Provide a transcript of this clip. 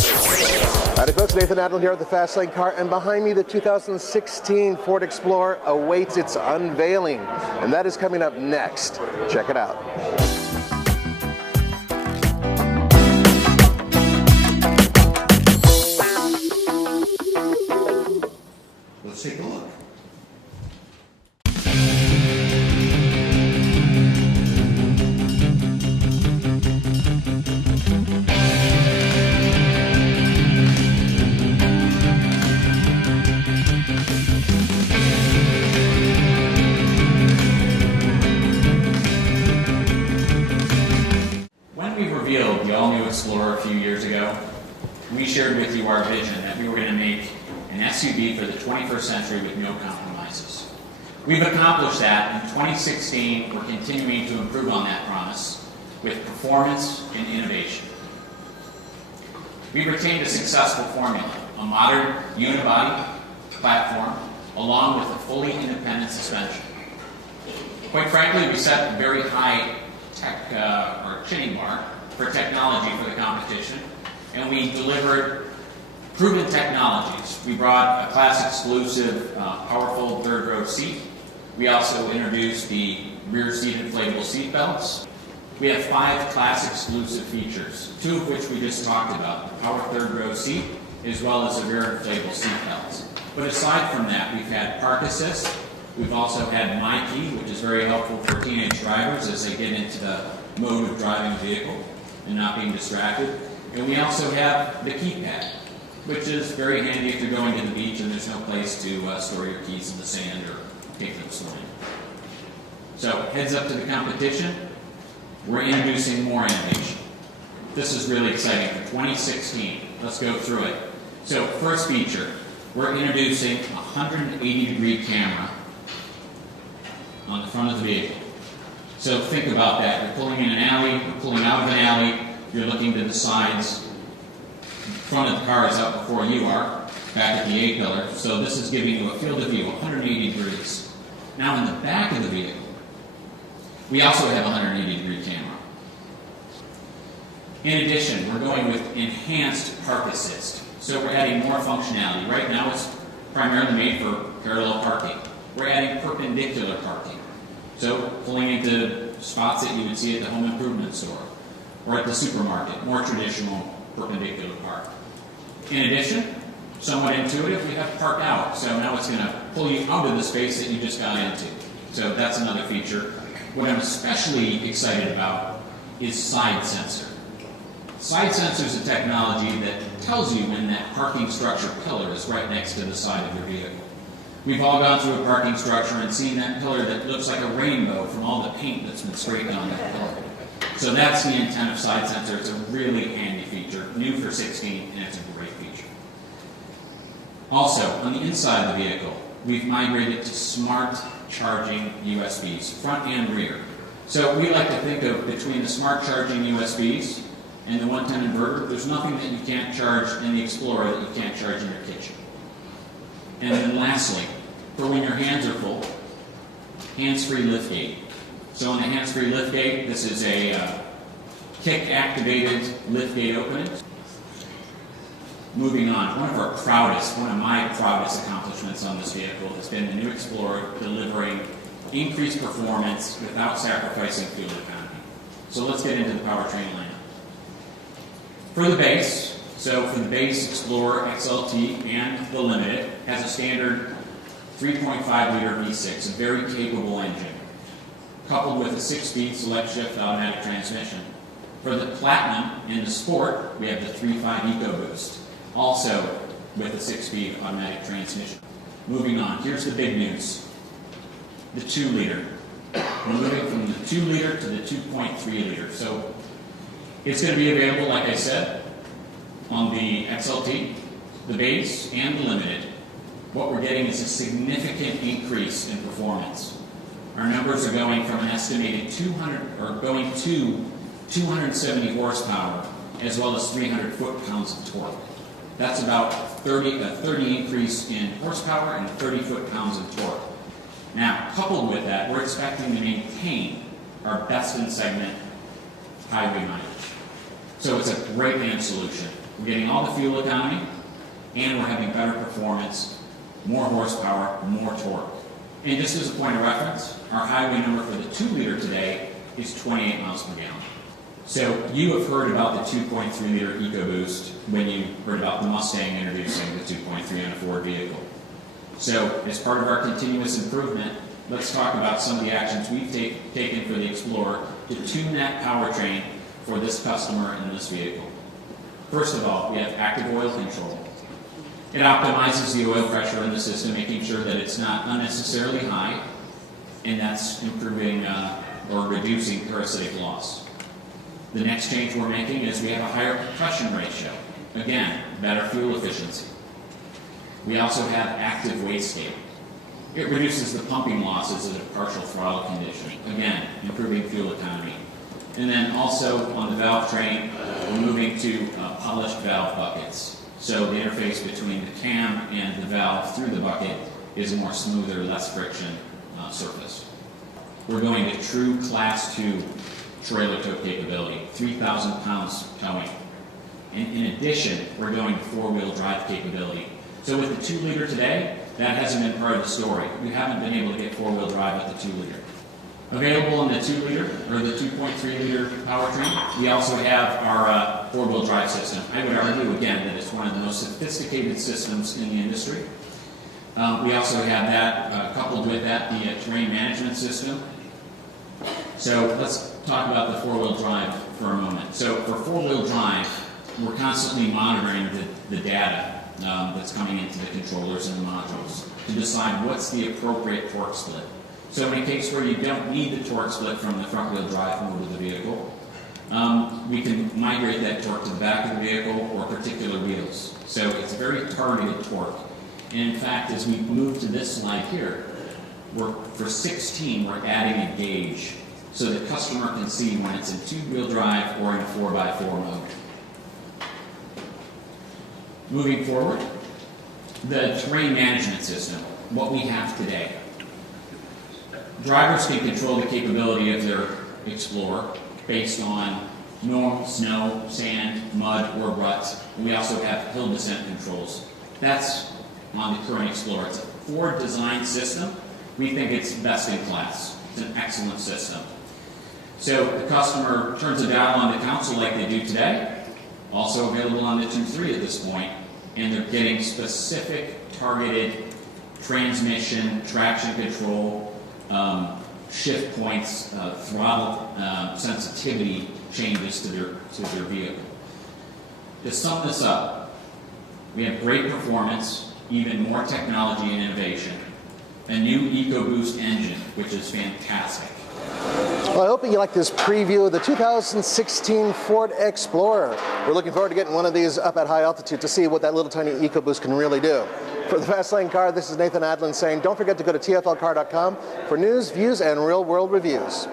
Howdy folks, Nathan Adler here at the Fastlane Car, and behind me the 2016 Ford Explorer awaits its unveiling, and that is coming up next. Check it out. Let's take a look. When we revealed the all-new Explorer a few years ago, we shared with you our vision that we were going to make an SUV for the 21st century with no compromises. We've accomplished that. In 2016, we're continuing to improve on that promise with performance and innovation. We've retained a successful formula, a modern unibody platform, along with a fully independent suspension. Quite frankly, we set a very high chinny bar for technology for the competition, and we delivered proven technologies. We brought a class-exclusive, powerful third-row seat. We also introduced the rear seat inflatable seat belts. We have 5 class-exclusive features, 2 of which we just talked about, the power third-row seat, as well as the rear inflatable seat belts. But aside from that, we've had Park Assist. We've also had My Key, which is very helpful for teenage drivers as they get into the mode of driving a vehicle and not being distracted. And we also have the keypad, which is very handy if you're going to the beach and there's no place to store your keys in the sand or take them swimming. So, heads up to the competition. We're introducing more innovation. This is really exciting for 2016. Let's go through it. So, first feature, we're introducing a 180-degree camera on the front of the vehicle. So think about that. You're pulling in an alley, you're pulling out of an alley, you're looking to the sides. The front of the car is out before you are, back at the A-pillar. So this is giving you a field of view, 180 degrees. Now in the back of the vehicle, we also have a 180-degree camera. In addition, we're going with enhanced Park Assist. So we're adding more functionality. Right now it's primarily made for parallel parking. We're adding perpendicular parking. So pulling into spots that you would see at the home improvement store or at the supermarket, more traditional perpendicular park. In addition, somewhat intuitive, we have Park Out. So now it's going to pull you out of the space that you just got into. So that's another feature. What I'm especially excited about is Side Sensor. Side Sensor is a technology that tells you when that parking structure pillar is right next to the side of your vehicle. We've all gone through a parking structure and seen that pillar that looks like a rainbow from all the paint that's been sprayed on that pillar. So that's the intent of Side Sensor. It's a really handy feature, new for 16, and it's a great feature. Also, on the inside of the vehicle, we've migrated to smart charging USBs, front and rear. So we like to think of between the smart charging USBs and the 110 inverter, there's nothing that you can't charge in the Explorer that you can't charge in your kitchen. And then lastly, for when your hands are full, hands-free liftgate. So on the hands-free liftgate, this is a kick-activated liftgate opening. Moving on, one of my proudest accomplishments on this vehicle has been the new Explorer delivering increased performance without sacrificing fuel economy. So let's get into the powertrain lineup. For the base, for the base Explorer XLT and the Limited has a standard 3.5-liter V6, a very capable engine, coupled with a 6-speed select-shift automatic transmission. For the Platinum and the Sport, we have the 3.5 EcoBoost, also with a 6-speed automatic transmission. Moving on, here's the big news, the 2-liter. We're moving from the 2-liter to the 2.3-liter. So it's going to be available, like I said, on the XLT, the base, and the Limited. What we're getting is a significant increase in performance. Our numbers are going from an estimated 270 horsepower as well as 300 foot-pounds of torque. That's about a 30 increase in horsepower and 30 foot-pounds of torque. Now, coupled with that, we're expecting to maintain our best-in-segment highway mileage. So it's a great AM solution. We're getting all the fuel economy, and we're having better performance, more horsepower, more torque. And just as a point of reference, our highway number for the 2-liter today is 28 miles per gallon. So you have heard about the 2.3-liter EcoBoost when you heard about the Mustang introducing the 2.3 on a Ford vehicle. So as part of our continuous improvement, let's talk about some of the actions we've taken for the Explorer to tune that powertrain for this customer and this vehicle. First of all, we have active oil control. It optimizes the oil pressure in the system, making sure that it's not unnecessarily high, and that's improving or reducing parasitic loss. The next change we're making is we have a higher compression ratio. Again, better fuel efficiency. We also have active wastegate. It reduces the pumping losses in a partial throttle condition. Again, improving fuel economy. And then also on the valve train, we're moving to polished valve buckets. So the interface between the cam and the valve through the bucket is a more smoother, less friction surface. We're going to true Class 2 trailer tow capability, 3,000 pounds towing. And in addition, we're going to 4-wheel drive capability. So with the 2-liter today, that hasn't been part of the story. We haven't been able to get 4-wheel drive with the 2-liter. Available in the 2-liter or the 2.3-liter powertrain, we also have our 4-wheel drive system. I would argue, again, that it's one of the most sophisticated systems in the industry. We also have that, coupled with that, the terrain management system. So let's talk about the 4-wheel drive for a moment. So for 4-wheel drive, we're constantly monitoring the data that's coming into the controllers and the modules to decide what's the appropriate torque split. So in a case where you don't need the torque split from the front-wheel drive mode of the vehicle, we can migrate that torque to the back of the vehicle or particular wheels. So it's very targeted torque. And in fact, as we move to this slide here, for 16, we're adding a gauge so the customer can see when it's in 2-wheel drive or in a 4x4 mode. Moving forward, the terrain management system, what we have today. Drivers can control the capability of their Explorer based on normal snow, sand, mud, or ruts. We also have hill descent controls. That's on the current Explorer. It's a Ford design system. We think it's best in class. It's an excellent system. So the customer turns a dial on the console like they do today. Also available on the 2.3 at this point, and they're getting specific targeted transmission, traction control, shift points, throttle sensitivity changes to their vehicle. To sum this up, we have great performance, even more technology and innovation, a new EcoBoost engine, which is fantastic. Well, I hope you like this preview of the 2016 Ford Explorer. We're looking forward to getting one of these up at high altitude to see what that little tiny EcoBoost can really do. For the Fast Lane Car, this is Nathan Adlin saying don't forget to go to tflcar.com for news, views, and real-world reviews.